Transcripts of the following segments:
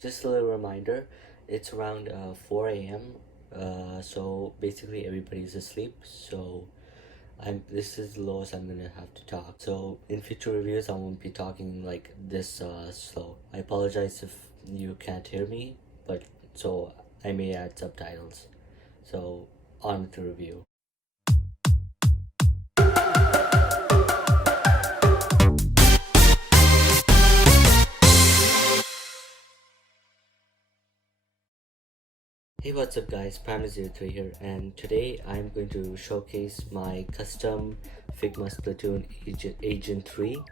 Just a little reminder, it's around 4 a.m. So basically everybody's asleep. So this is the lowest I'm gonna have to talk. So in future reviews, I won't be talking like this slow. I apologize if you can't hear me, but so I may add subtitles. So on to review. Hey, what's up guys, Prime03 here, and today I'm going to showcase my custom Figma Splatoon Agent 3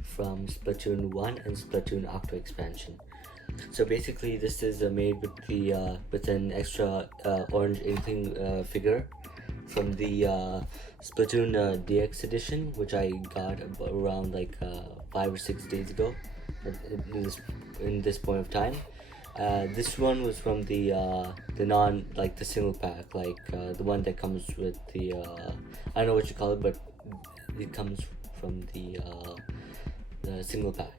from Splatoon 1 and Splatoon Octo expansion. So basically this is made with the with an extra orange inkling figure from the Splatoon DX edition, which I got around like 5 or 6 days ago in this point of time. This one was from the non, like the single pack, like the one that comes with the I don't know what you call it, but it comes from the single pack,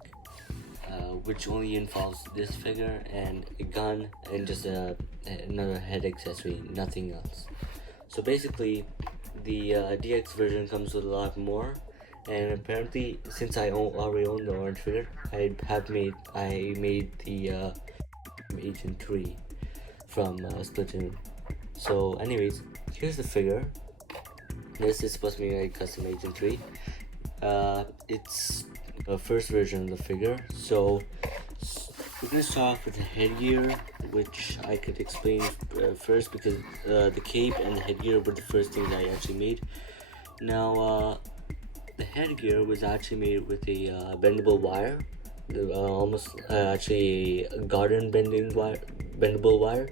which only involves this figure and a gun and just another head accessory, nothing else. So basically the DX version comes with a lot more, and apparently since I already own the orange figure, I made the Agent 3 from Splatoon. So anyways, here's the figure. This is supposed to be a custom Agent 3. It's a first version of the figure. So we're gonna start off with the headgear, which I could explain first because the cape and the headgear were the first things I actually made. Now the headgear was actually made with a bendable wire, almost actually a garden bendable wire.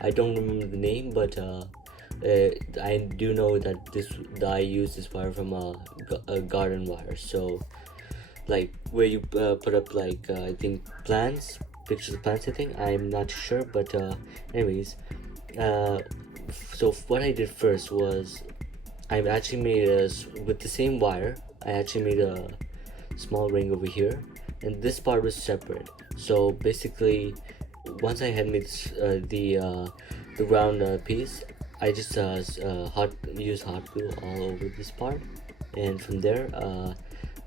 I don't remember the name, but I do know that I used this wire from a garden wire. So like where you put up like I think plants, pictures of plants, I think. I'm not sure, but anyways, so what I did first was I actually made with the same wire. I actually made a small ring over here, and this part was separate. So basically, once I had made the round piece, I just use hot glue all over this part, and from there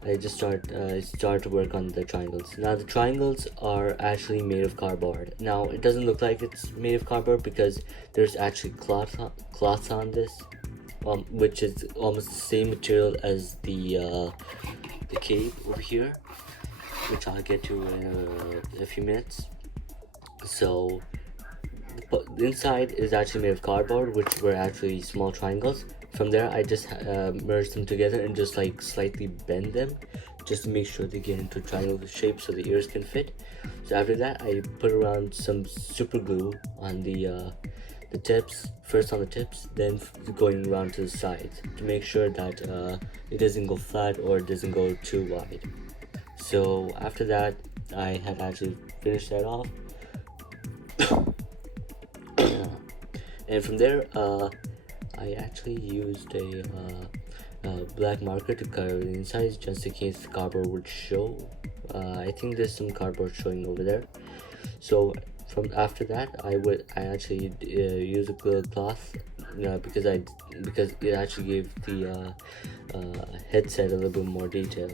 I just start to work on the triangles. Now the triangles are actually made of cardboard. Now it doesn't look like it's made of cardboard because there's actually cloth on this, which is almost the same material as the cape over here, which I'll get to in a few minutes. So the inside is actually made of cardboard, which were actually small triangles. From there I just merged them together and just like slightly bend them just to make sure they get into triangle shape so the ears can fit. So after that I put around some super glue on the tips, first on the tips, then going around to the sides to make sure that it doesn't go flat or it doesn't go too wide. So after that I had actually finished that off. And from there I actually used a black marker to cover the insides just in case the cardboard would show. I think there's some cardboard showing over there. So from after that I actually use a cloth because it actually gave the headset a little bit more detail.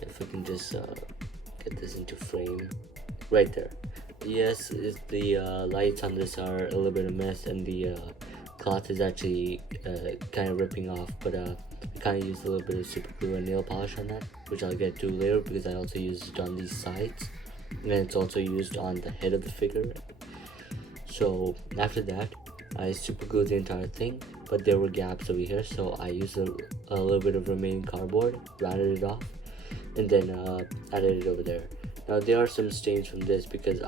If I can just get this into frame right there. Yes, the lights on this are a little bit of a mess, and the cloth is actually kind of ripping off, but I kind of used a little bit of super glue and nail polish on that, which I'll get to later because I also used it on these sides, and it's also used on the head of the figure. So after that I super glued the entire thing, but there were gaps over here, so I used a little bit of remaining cardboard, rounded it off, and then added it over there. Now there are some stains from this because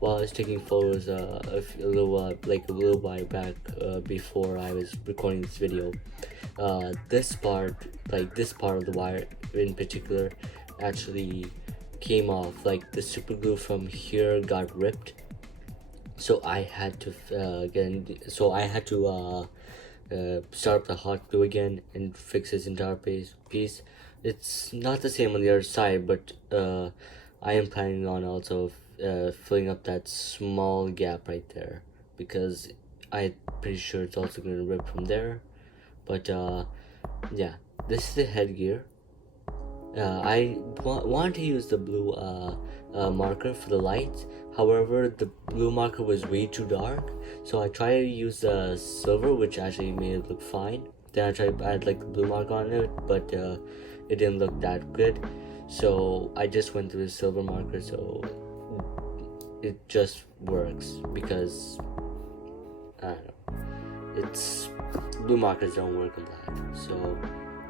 while I was taking photos a little while back before I was recording this video, this part of the wire in particular actually came off. Like the super glue from here got ripped, so I had to start up the hot glue again and fix this entire piece. It's not the same on the other side, but I am planning on also filling up that small gap right there, because I'm pretty sure it's also going to rip from there. But yeah, this is the headgear. I wanted to use the blue marker for the lights. However, the blue marker was way too dark, so I tried to use the silver, which actually made it look fine. Then I tried to add like the blue marker on it, but it didn't look that good. So I just went through the silver marker, so it just works, because I don't know, it's blue markers don't work on black. So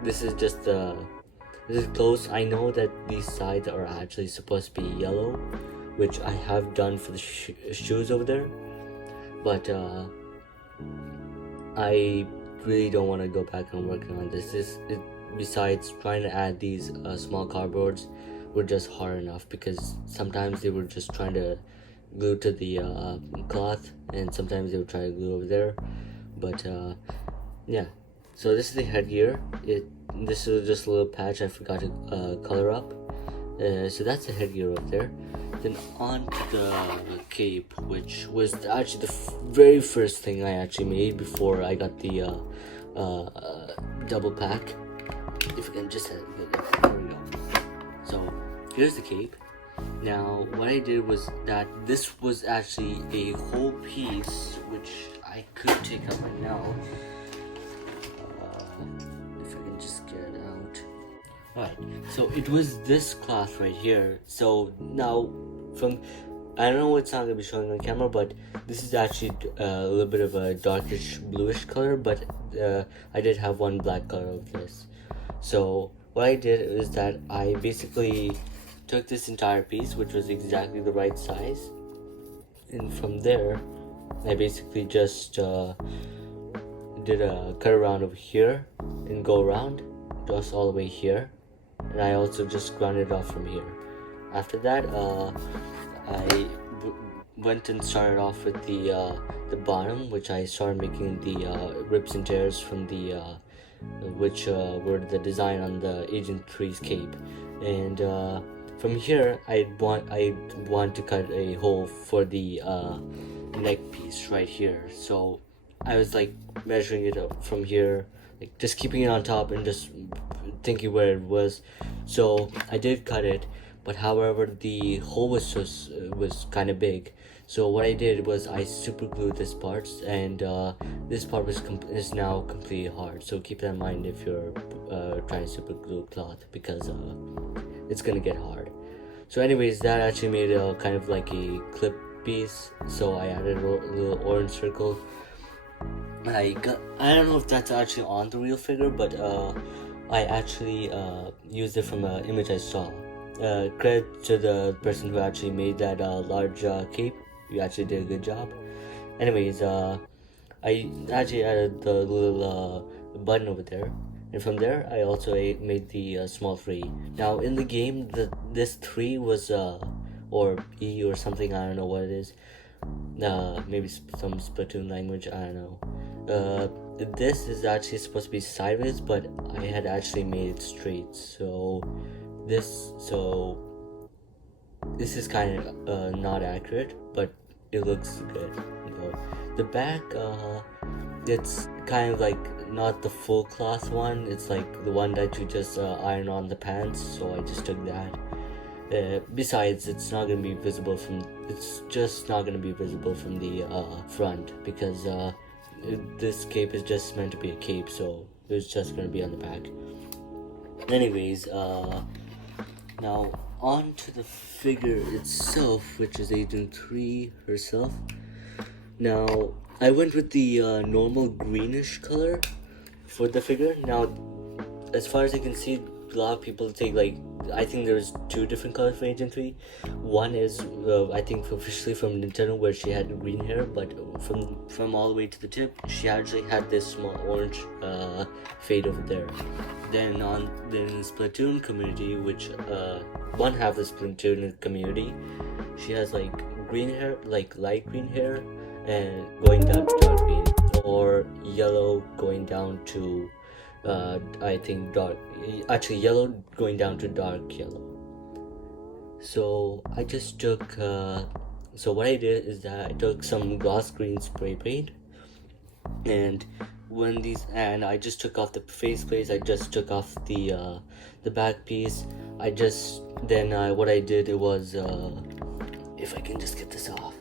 this is just this is close. I know that these sides are actually supposed to be yellow, which I have done for the shoes over there, but I really don't want to go back and working on this. Besides, trying to add these small cardboards were just hard enough, because sometimes they were just trying to glue to the cloth, and sometimes they would try to glue over there. But yeah, so this is the headgear. This is just a little patch I forgot to color up. So that's the headgear up there. Then on to the cape, which was actually the very first thing I actually made before I got the double pack. If we can just there we go. So here's the cape. Now what I did was that this was actually a whole piece, which I could take out right now. If I can just get it out. Alright, so it was this cloth right here. So now I don't know, it's not gonna be showing on camera, but this is actually a little bit of a darkish bluish color, but I did have one black color of this. So what I did is that I basically took this entire piece, which was exactly the right size, and from there I basically just did a cut around over here and go around just all the way here, and I also just grounded it off from here. After that I went and started off with the bottom, which I started making the rips and tears from the which were the design on the Agent 3's cape, and from here I want to cut a hole for the neck piece right here. So I was like measuring it up from here, like just keeping it on top and just thinking where it was. So I did cut it, but however the hole was kind of big. So what I did was I super glued this part, and this part is now completely hard. So keep that in mind if you're trying to super glue cloth, because it's gonna get hard. So anyways, that actually made it kind of like a clip piece. So I added a little orange circle. I don't know if that's actually on the real figure, but I actually used it from an image I saw. Credit to the person who actually made that large cape. You actually did a good job. Anyways, I actually added the little button over there, and from there I also made the small tree. Now in the game, this tree was or E or something, I don't know what it is. Maybe some Splatoon language, I don't know. This is actually supposed to be sideways, but I had actually made it straight. So this is kind of not accurate, but it looks good. You know, the back, it's kind of like not the full cloth one. It's like the one that you just iron on the pants. So I just took that. Besides, it's not gonna be visible from. It's just not gonna be visible from the front, because this cape is just meant to be a cape, so it's just gonna be on the back. Anyways, now on to the figure itself, which is Agent 3 herself. Now I went with the normal greenish color for the figure. Now as far as I can see, a lot of people take like, I think there's two different colors for Agent 3. One is I think officially from Nintendo, where she had green hair, but from all the way to the tip she actually had this small orange fade over there. Then in Splatoon community, which one half of the Splatoon community, she has like green hair, like light green hair, and going down to dark green, or yellow going down to I think dark, actually yellow going down to dark yellow. So I just took so what I did is that I took some gloss green spray paint, and I just took off the faceplate. I just took off the back piece. I just then what I did was if I can just get this off.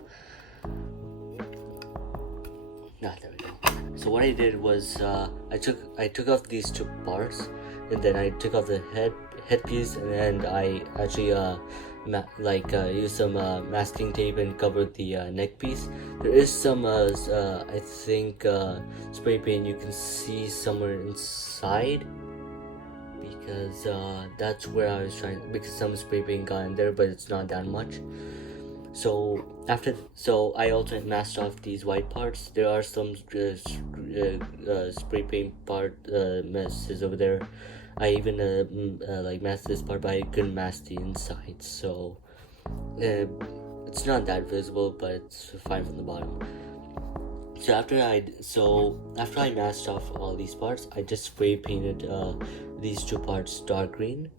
There we go. So what I did was I took off these two parts, and then I took off the headpiece, and then I actually used some masking tape and covered the neck piece. There is some I think spray paint you can see somewhere inside, because that's where I was trying, because some spray paint got in there, but it's not that much. So I also masked off these white parts. There are some spray paint part messes over there. I even masked this part, but I couldn't mask the inside, so it's not that visible, but it's fine from the bottom. So after I masked off all these parts, I just spray painted these two parts dark green.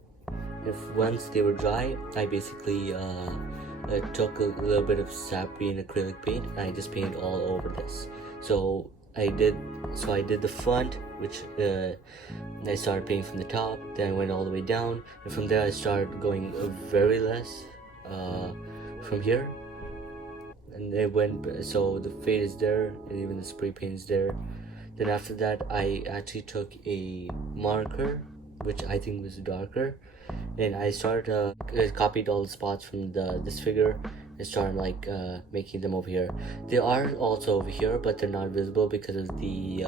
Once they were dry, I basically I took a little bit of sap green acrylic paint and I just painted all over this. So I did the front, which I started painting from the top, then I went all the way down, and from there I started going very less from here, and it went, so the fade is there and even the spray paint is there. Then after that I actually took a marker, which I think was darker, and I started copied all the spots from this figure and started making them over here. They are also over here, but they're not visible because of the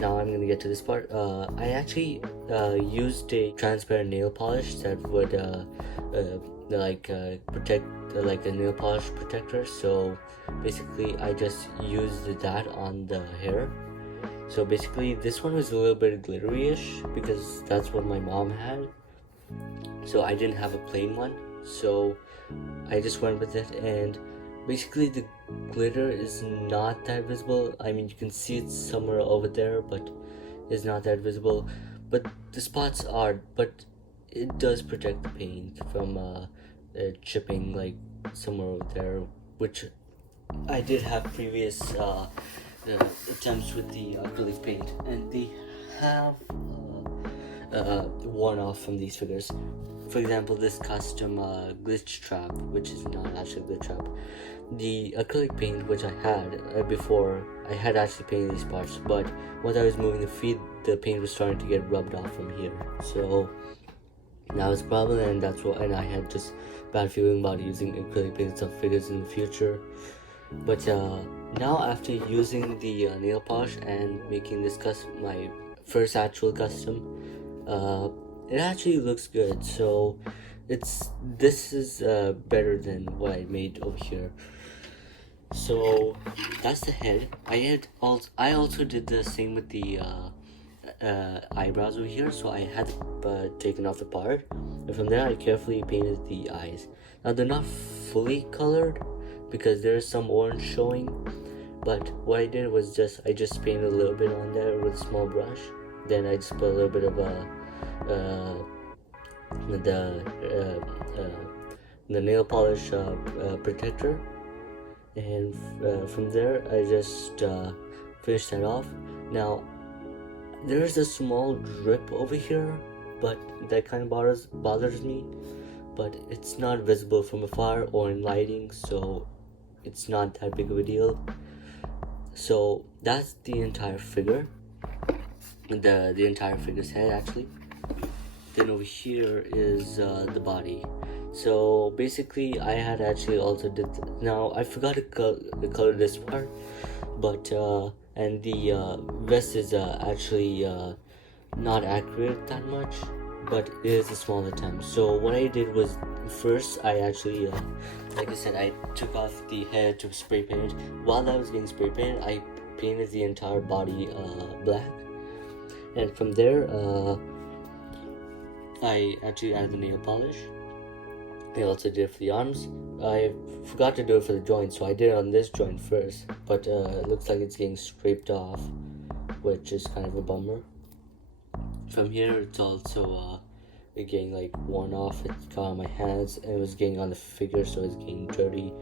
now I'm gonna get to this part. I actually used a transparent nail polish that would protect, like a nail polish protector. So basically I just used that on the hair. So basically this one was a little bit glittery-ish because that's what my mom had, so I didn't have a plain one, so I just went with it. And basically the glitter is not that visible. I mean, you can see it somewhere over there, but it's not that visible. But the spots are, but it does protect the paint from chipping like somewhere over there, which I did have previous attempts with the acrylic paint, and they have worn off from these figures. For example, this custom glitch trap, which is not actually a glitch trap. The acrylic paint which I had before, I had actually painted these parts, but once I was moving the feet, the paint was starting to get rubbed off from here. So that was a problem, and I had just bad feeling about using acrylic paint on figures in the future. But now after using the nail polish and making this my first actual custom, it actually looks good. So this is better than what I made over here. So that's the head. I also did the same with the eyebrows over here. So I had taken off the part, and from there I carefully painted the eyes. Now they're not fully colored because there's some orange showing, but what I did was I just painted a little bit on there with a small brush. Then I just put a little bit of the nail polish protector, and from there I just finished that off. Now there's a small drip over here, but that kind of bothers me, but it's not visible from afar or in lighting, so it's not that big of a deal. So that's the entire figure, the entire figure's head actually. Then over here is the body. So basically I had actually also now I forgot to color this part, but and the vest is actually not accurate that much, but it is a small attempt. So what I did was, first I actually like I said, I took off the head to spray paint it. While I was getting spray painted, I painted the entire body black, and from there I actually added the nail polish. I also did it for the arms. I forgot to do it for the joint, so I did it on this joint first, but it looks like it's getting scraped off, which is kind of a bummer. From here it's also it getting like worn off. It got on my hands and it was getting on the figure, so it's getting dirty.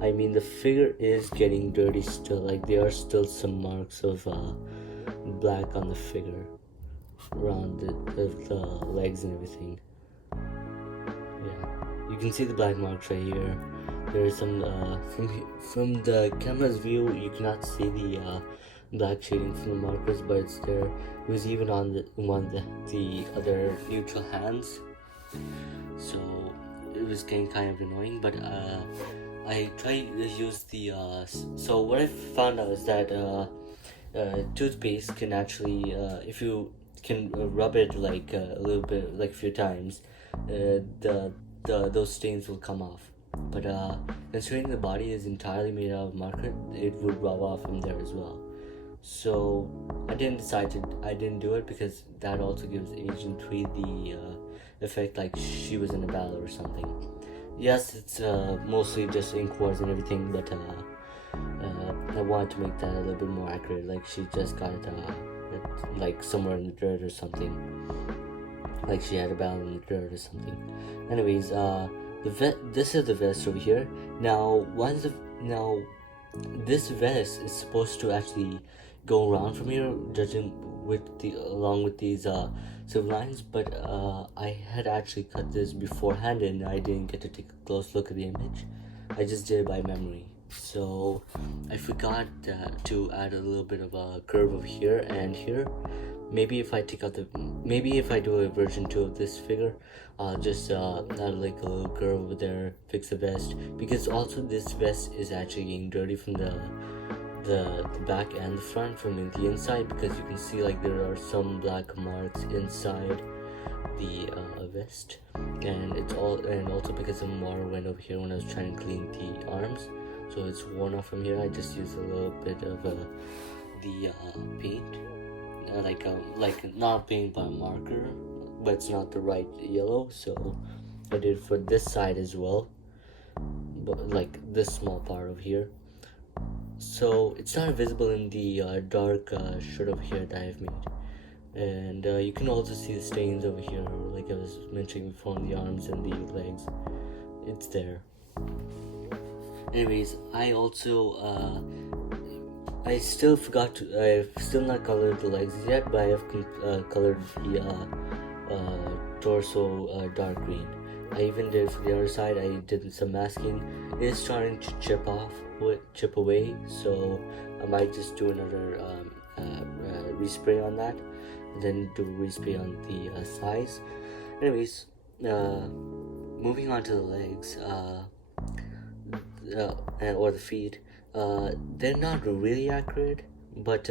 I mean, the figure is getting dirty still. Like there are still some marks of black on the figure around the legs and everything. Yeah, you can see the black marks right here. There is some from the camera's view, you cannot see the black shading from the markers, but it's there. It was even on one of the other neutral hands, so it was getting kind of annoying. But I tried to use the so what I found out is that toothpaste can actually if you can rub it like a little bit, like a few times, those stains will come off. But considering the body is entirely made out of marker, it would rub off from there as well. So I didn't do it because that also gives Agent 3 the effect like she was in a battle or something. Yes, it's mostly just ink wars and everything, but I wanted to make that a little bit more accurate, like she just got like somewhere in the dirt or something, like she had a battle in the dirt or something. Anyways, this is the vest over here. Now this vest is supposed to actually go around from here, judging along with these silver lines, but I had actually cut this beforehand and I didn't get to take a close look at the image. I just did it by memory, so I forgot to add a little bit of a curve over here and here. Maybe if I do a version 2 of this figure, I'll just add like a little curve over there, fix the vest, because also this vest is actually getting dirty from the back and the front, from the inside, because you can see like there are some black marks inside the vest, and also because some water went over here when I was trying to clean the arms, so it's worn off from here. I just used a little bit of the paint, like not paint but a marker, but it's not the right yellow, so I did it for this side as well, but like this small part over here, so it's not visible in the dark shirt over here that I've made. And you can also see the stains over here, like I was mentioning before, on the arms and the legs. It's there. Anyways, I also I still forgot to, I've still not colored the legs yet, but I have colored the torso dark green. I even did for the other side. I did some masking. It is starting to chip away, so I might just do another respray on that, and then do respray on the sides. Anyways, moving on to the legs or the feet. They're not really accurate, but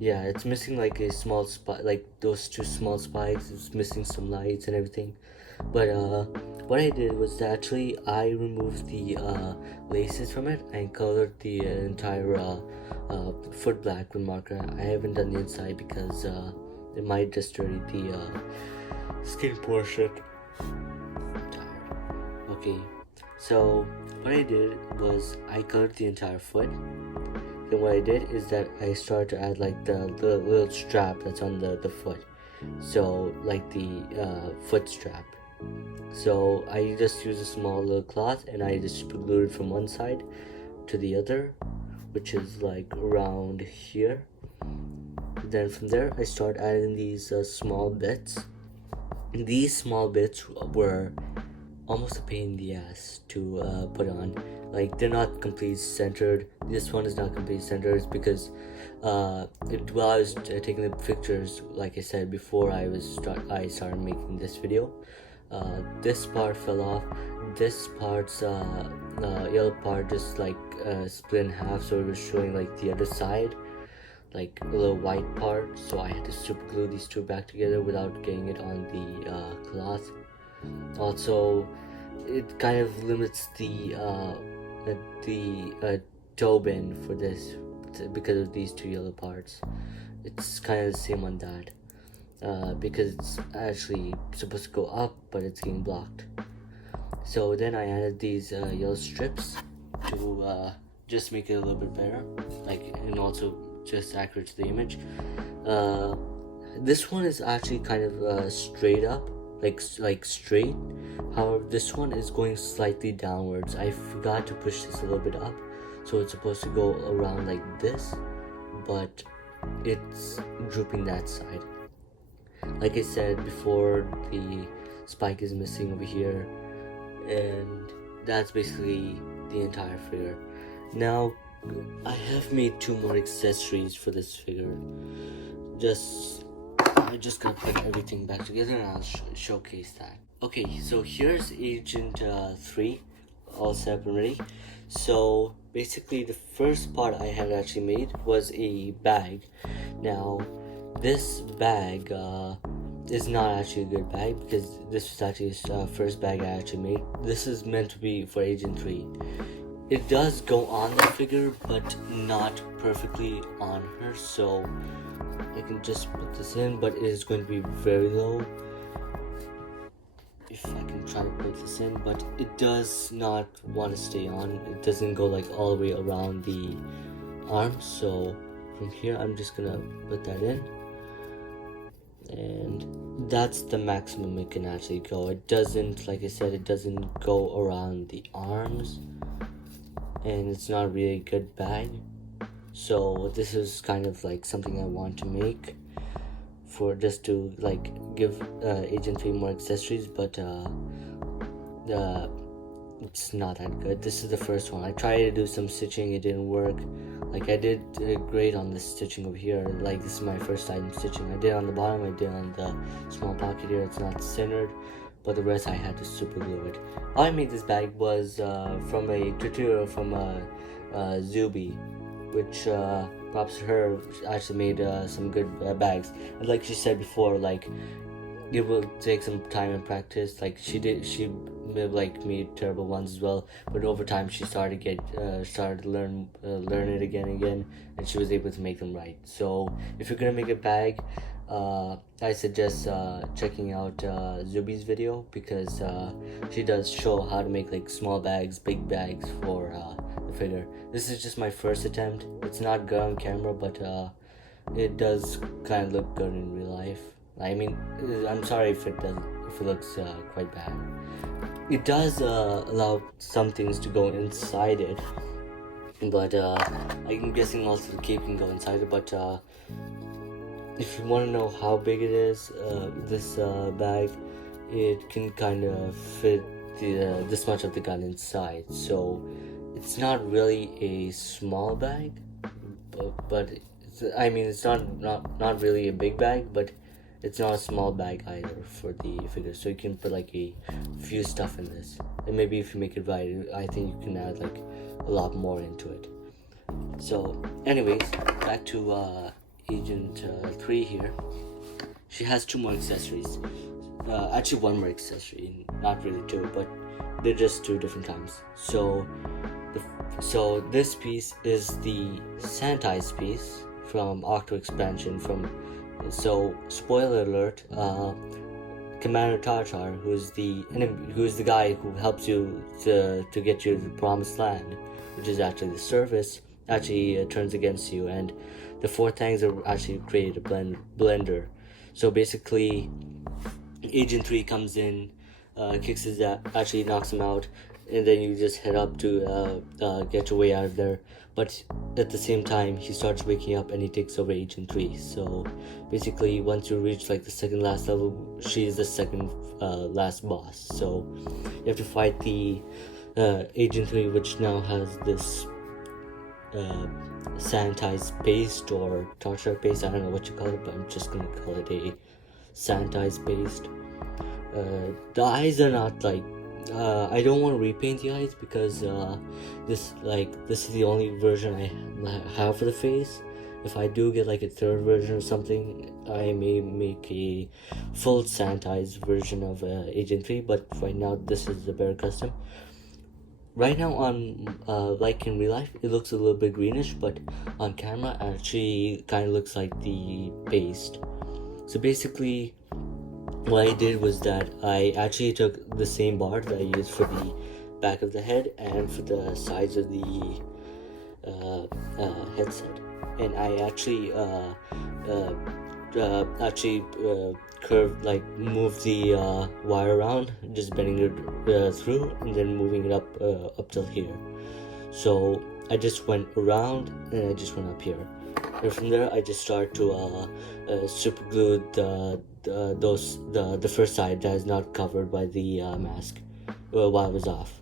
yeah, it's missing like a small spot, like those two small spikes. It's missing some lights and everything. But what I did was that actually I removed the laces from it and colored the entire foot black with marker. I haven't done the inside because it might disturb the skin portion. I'm tired. Okay, so what I did was I colored the entire foot. Then what I did is that I started to add like the little strap that's on the foot, so like the foot strap. So I just used a small little cloth and I just glued it from one side to the other, which is like around here. Then from there I started adding these small bits. These small bits were almost a pain in the ass to put on. Like, they're not completely centered. This one is not completely centered because while I was taking the pictures, like I said before, I started making this video. This part fell off. This part's yellow part just like split in half, so it was showing like the other side, like a little white part. So I had to super glue these two back together without getting it on the cloth. Also, it kind of limits the toe bend for this because of these two yellow parts. It's kind of the same on that because it's actually supposed to go up, but it's getting blocked. So then I added these yellow strips to just make it a little bit better, like, and also just accurate to the image. This one is actually kind of straight up, like straight. However, this one is going slightly downwards. I forgot to push this a little bit up, so it's supposed to go around like this, but it's drooping that side. Like I said before, the spike is missing over here, and that's basically the entire figure. Now I have made 2 more accessories for this figure. I just gotta put everything back together and I'll showcase that. Okay, so here's Agent 3 all set up and ready. So basically the first part I had actually made was a bag. Now this bag is not actually a good bag, because this was actually the first bag I actually made. This is meant to be for Agent 3. It does go on the figure, but not perfectly on her, so I can just put this in, but it is going to be very low. If I can try to put this in, but it does not want to stay on. It doesn't go like all the way around the arm, so from here I'm just gonna put that in, and that's the maximum it can actually go. It doesn't, like I said, it doesn't go around the arms, and it's not really a good bag. So this is kind of like something I want to make for just to like give Agent 3 more accessories, but it's not that good. This is the first one. I tried to do some stitching, it didn't work. Like I did great on this stitching over here. Like this is my first time stitching. I did on the bottom, I did on the small pocket here. It's not centered, but the rest I had to super glue it. How I made this bag was from a tutorial from Zuby, which props to her, actually made some good bags. And like she said before, like it will take some time and practice. Like she made terrible ones as well, but over time she started to learn it again, and she was able to make them right. So if you're gonna make a bag, I suggest checking out Zuby's video, because she does show how to make like small bags, big bags for the figure. This is just my first attempt. It's not good on camera, but it does kind of look good in real life. I mean, I'm sorry if it looks quite bad. It does allow some things to go inside it, but I'm guessing also the cape can go inside it. But if you want to know how big it is, this bag, it can kind of fit this much of the gun inside. So it's not really a small bag, but it's not really a big bag, but it's not a small bag either for the figure. So you can put like a few stuff in this, and maybe if you make it right, I think you can add like a lot more into it. So anyways, back to Agent 3 here. She has 2 more accessories. Actually 1 more accessory, not really 2, but they're just 2 different times. So this piece is the sanitized piece from Octo expansion. So spoiler alert, Commander Tartar, who's the guy who helps you to get you to the promised land, which is actually the service, actually turns against you, and the 4 tanks are actually created a blender. So basically Agent 3 comes in, kicks his ass, actually knocks him out, and then you just head up to get your way out of there. But at the same time, he starts waking up and he takes over Agent 3. So basically, once you reach like the second last level, she is the second last boss. So you have to fight the Agent 3, which now has this sanitized paste or torture paste. I don't know what you call it, but I'm just gonna call it a sanitized paste. The eyes are not like I don't want to repaint the eyes, because this is the only version I have for the face. If I do get like a 3rd version or something, I may make a full sanitized version of Agent 3, but right now this is the bare custom. Right now on like in real life, it looks a little bit greenish, but on camera actually kind of looks like the paste. So basically what I did was that I actually took the same bar that I used for the back of the head and for the sides of the headset, and I actually actually curve, like move the wire around, just bending it through and then moving it up till here. So I just went around and I just went up here, and from there I just started to super glue the first side that is not covered by the mask while it was off.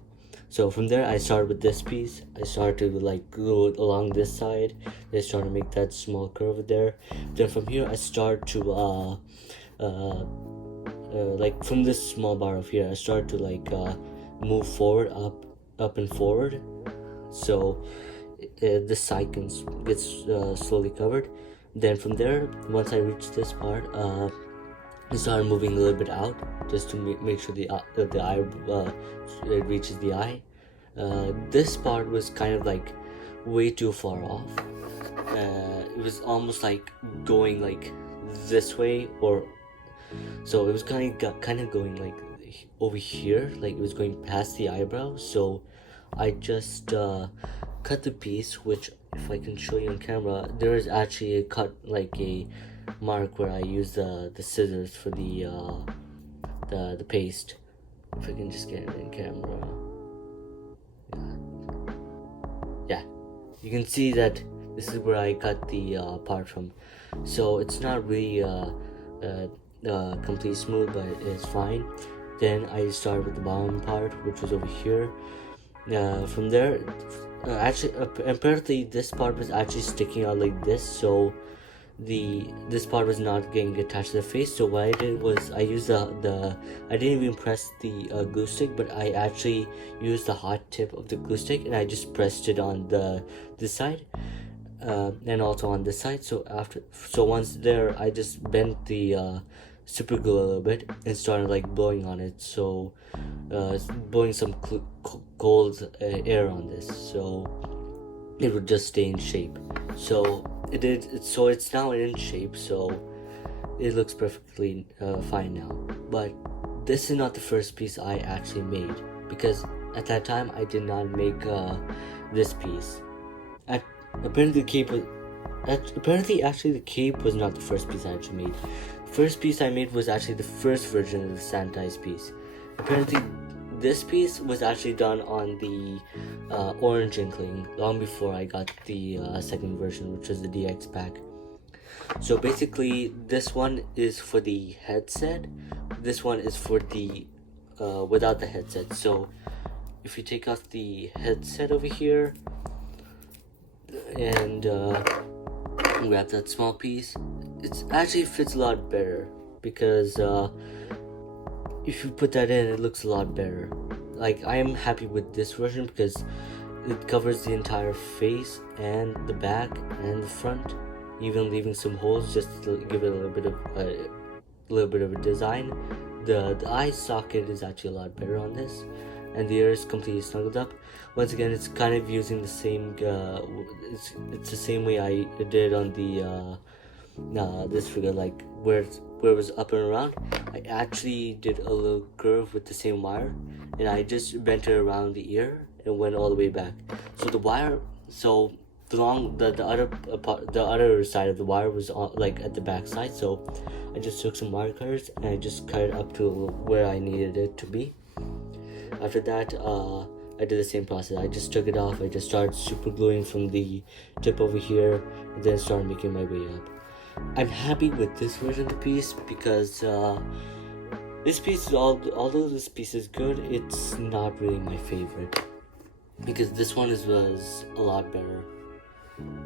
So from there I started with this piece. I started to like glue it along this side. I started to make that small curve there. Then from here I started to like from this small bar of here I started to like move forward, up and forward, so this side gets slowly covered. Then from there, once I reached this part, I started moving a little bit out just to make sure the eye it reaches the eye. This part was kind of like way too far off. It was almost like going like this way, or so it was kind of going like over here, like it was going past the eyebrow. So I just cut the piece, which if I can show you on camera, there is actually a cut, like a mark where I use the scissors for the paste. If I can just get it in camera, yeah, you can see that this is where I cut the part from. So it's not really complete smooth, but it's fine. Then I started with the bottom part, which was over here. From there, actually apparently this part was actually sticking out like this, so this part was not getting attached to the face. So what I did was I used the I didn't even press the glue stick, but I actually used the hot tip of the glue stick and I just pressed it on this side and also on this side. So once there, I just bent the super glue a little bit and started like blowing on it, so blowing some cold air on this so it would just stay in shape. So it did. So it's now in shape, so it looks perfectly fine now. But this is not the first piece I actually made, because at that time I did not make this piece. Apparently actually the cape was not the first piece I actually made. The first piece I made was actually the first version of the sanitized piece. Apparently this piece was actually done on the orange inkling long before I got the second version, which was the DX pack. So basically this one is for the headset, this one is for the without the headset. So if you take off the headset over here and grab that small piece, it actually fits a lot better, because if you put that in, it looks a lot better. Like, I am happy with this version because it covers the entire face and the back and the front, even leaving some holes just to give it a little bit of a design. The eye socket is actually a lot better on this, and the ear is completely snuggled up. Once again, it's kind of using the same it's the same way I did on the this figure, like where it was up and around. I actually did a little curve with the same wire, and I just bent it around the ear and went all the way back. So the wire, so the other side of the wire was on, like at the back side. So I just took some wire cutters and I just cut it up to where I needed it to be. After that, I did the same process. I just took it off. I just started super gluing from the tip over here, and then started making my way up. I'm happy with this version of the piece because this piece is although this piece is good, it's not really my favorite, because this one was a lot better.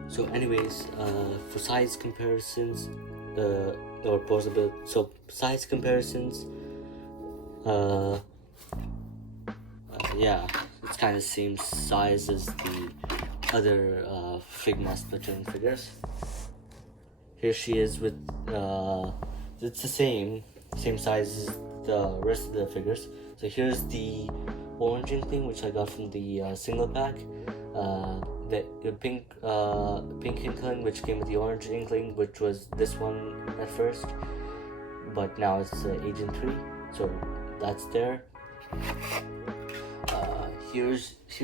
So anyways, for size comparisons, or posability, so size comparisons, yeah, it's kind of the same size as the other Figma Splatoon figures. Here she is with, it's the same size as the rest of the figures. So here's the orange inkling, which I got from the single pack. The pink inkling, which came with the orange inkling, which was this one at first, but now it's Agent 3. So that's there. Here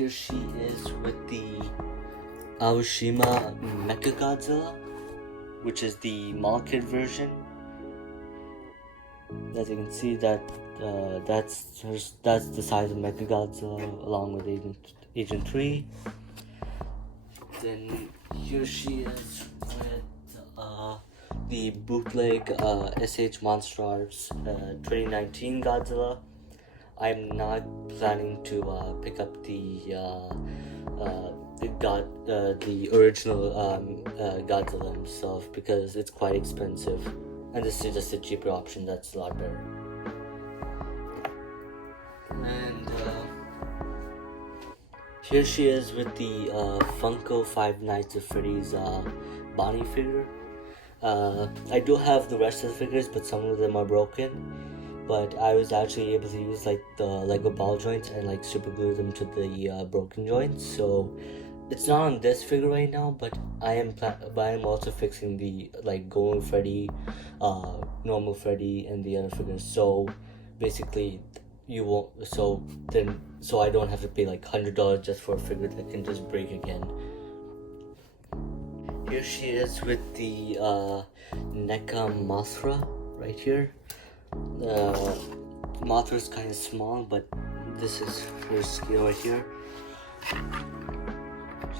she is with the Aoshima Mechagodzilla. which is the mall kit version. As you can see, that's the size of Mechagodzilla along with Agent 3. Then here she is with the bootleg SH Monster Arts 2019 Godzilla. I'm not planning to pick up the original Godzilla himself because it's quite expensive, and this is just a cheaper option that's a lot better. And here she is with the Funko Five Nights at Freddy's Bonnie figure. I do have the rest of the figures, but some of them are broken. But I was actually able to use like the Lego ball joints and like super glue them to the broken joints. So it's not on this figure right now, but I am also fixing the like Golden Freddy, normal Freddy, and the other figures. So basically, you won't. So I don't have to pay like $100 just for a figure that can just break again. Here she is with the NECA Mothra right here. Mothra is kind of small, but this is her scale right here.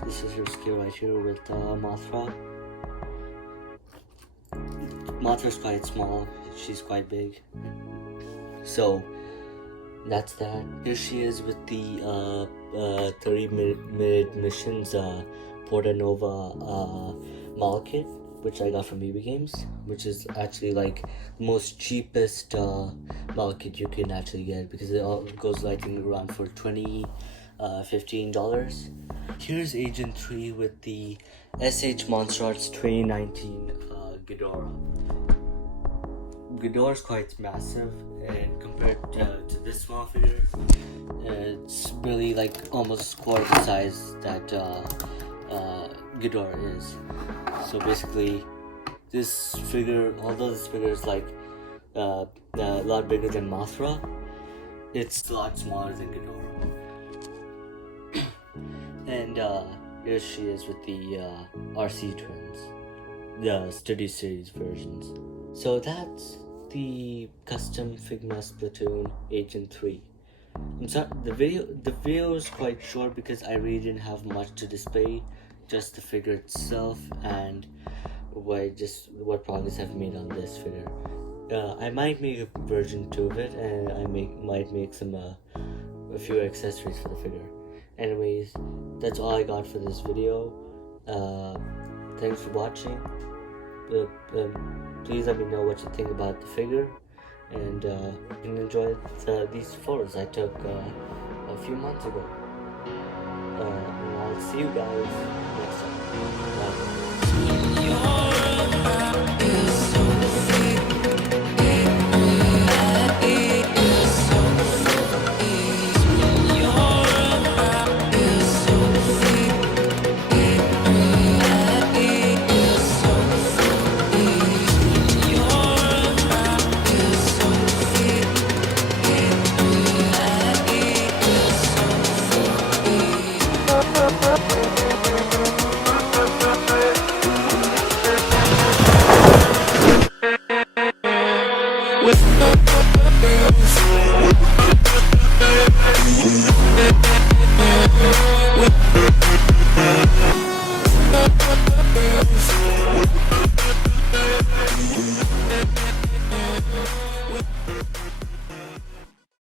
This is her scale right here with Mothra. Mothra is quite small. She's quite big. So that's that. Here she is with the 30-minute missions Porta Nova mall kit, which I got from BB Games, which is actually like the most cheapest mall kit you can actually get because it all goes like around for $15. Here's Agent 3 with the SH Monster Arts 2019 Ghidorah. Ghidorah is quite massive, and compared to this small figure, it's really like almost quarter the size that Ghidorah is. So basically, this figure, although this figure is like a lot bigger than Mothra, it's a lot smaller than Ghidorah. And here she is with the RC twins, the Study Series versions. So that's the custom Figma Splatoon Agent 3. I'm sorry, the video is quite short because I really didn't have much to display, just the figure itself and what progress I've made on this figure. I might make a version 2 of it, and I might make some a few accessories for the figure. Anyways, that's all I got for this video. Thanks for watching. Please let me know what you think about the figure, and you can enjoy these photos I took a few months ago. And I'll see you guys next time. Bye.